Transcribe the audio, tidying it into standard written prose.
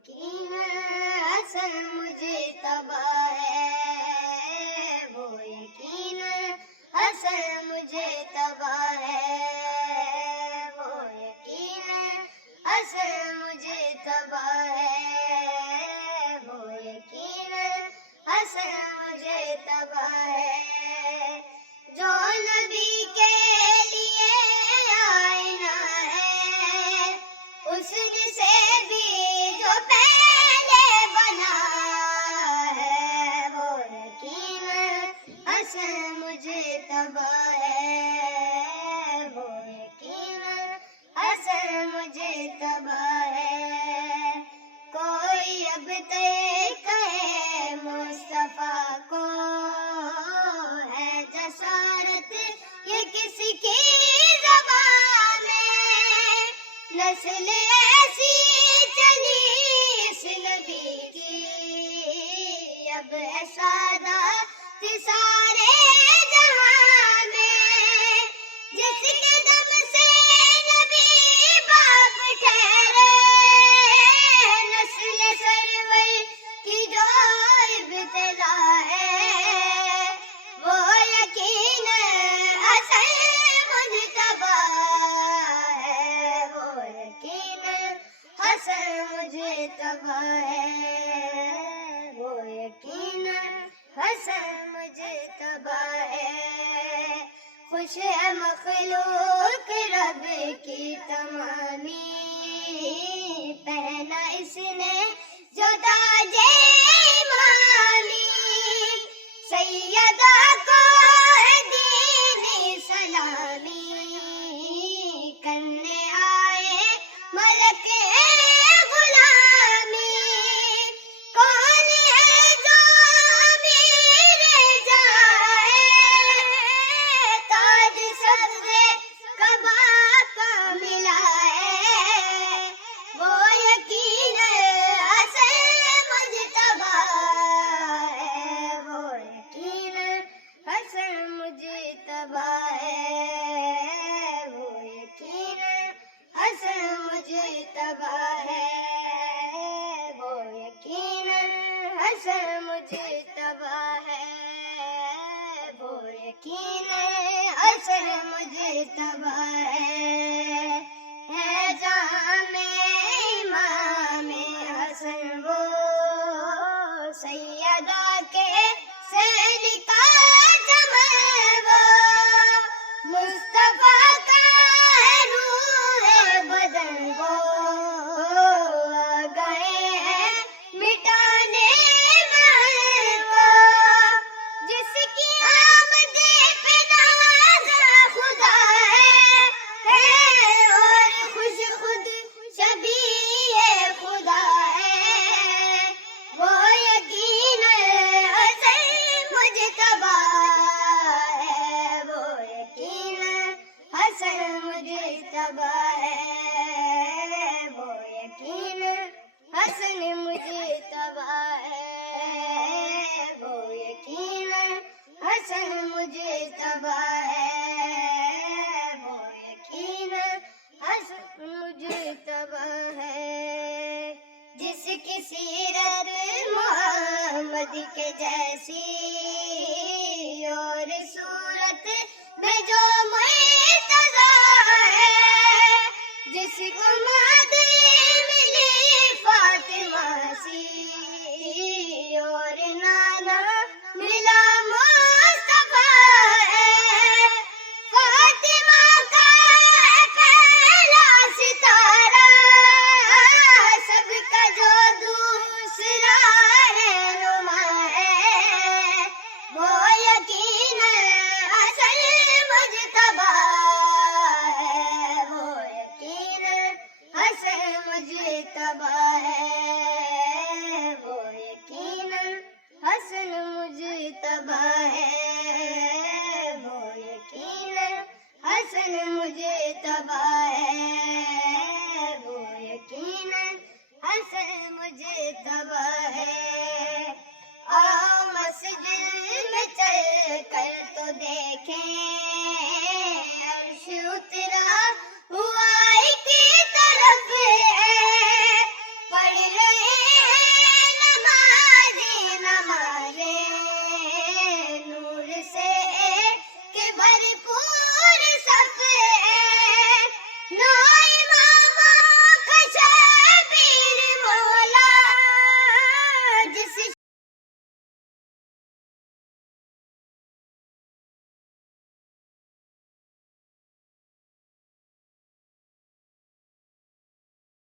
یقیناً اصل مجھے تباہ ہے، وہ یقیناً اصل مجھے تباہ ہے، وہ یقیناً اصل مجھے تباہ ہے، وہ یقیناً اصل مجھے تباہ ہے۔ جو نبی کے لیے آئینہ ہے، حسن سے بھی جو پہلے بنا ہے، وہ یقیناً اصل مجھے تباہ ہے، وہ یقیناً اصل مجھے تباہ ہے۔ کوئی اب تک کہے مصطفیٰ کو ہے جسارت، یہ کس کی زبان میں نسل ایسی چلی اس نبی کی، اب ہے سعادت سارے جہاں میں، جس کے دم سے نبی باپ ٹھہرے، نسل سرور کی جو ابتدا ہے، وہ یقیناً اصل مجتبی ہے، وہ یقیناً اصل مجتبی ہے، وہ یقیناً اصل مجتبی ہے۔ خوش ہے مخلوق رب کی تمامی، پہنا اس نے جو تاج امامی، سیدہ کو ہے دینی سلامی، کرنے آئے ملک غلامی، کون ہے جو امیر جہاں ہے، تاج سبز قبا کا ملا ہے، وہ یقیناً اصل مجتبی ہے، وہ یقیناً اصل مجتبی ہے، وہ یقیناً اصل مجتبی ہے، وہ یقیناً اصل مجتبی ہے، وہ یقیناً اصل مجتبی ہے جہاں میں امام حسن وہ سیدہ کے سین کا جمل، وہ مصطفیٰ کا ہے روح بدن، وہ آ گئے ہیں مٹانے محل کو، جس کی آمد پہ ناز خدا ہے، اور خوش خود شبیہ خدا ہے، وہ یقیناً اصل مجتبی ہے، وہ یقیناً اصل مجتبی ہے، وہ یقیناً اصل مجتبی ہے، وہ یقیناً اصل مجتبی ہے، وہ یقیناً اصل مجتبی ہے۔ جس کی سیرت محمد کے جیسی اور صورت میں جو مرتضیٰ ہے، جس کو مہدی ملی فاطمہ سی اور نانا ملا مصطفیٰ ہے، فاطمہ کا ہے پہلا ستارہ، سب کا جو دوسرا رہنما ہے، وہ یقیناً اصل مجتبی ہے، وہ یقیناً اصل مجتبی ہے، وہ یقیناً اصل مجتبی ہے، وہ یقیناً اصل مجتبی ہے، وہ یقیناً اصل مجتبی ہے۔ آؤ مسجد میں چل کر تو دیکھیں، عرش اترا ہوا کی طرف ہے، پڑھ رہے جس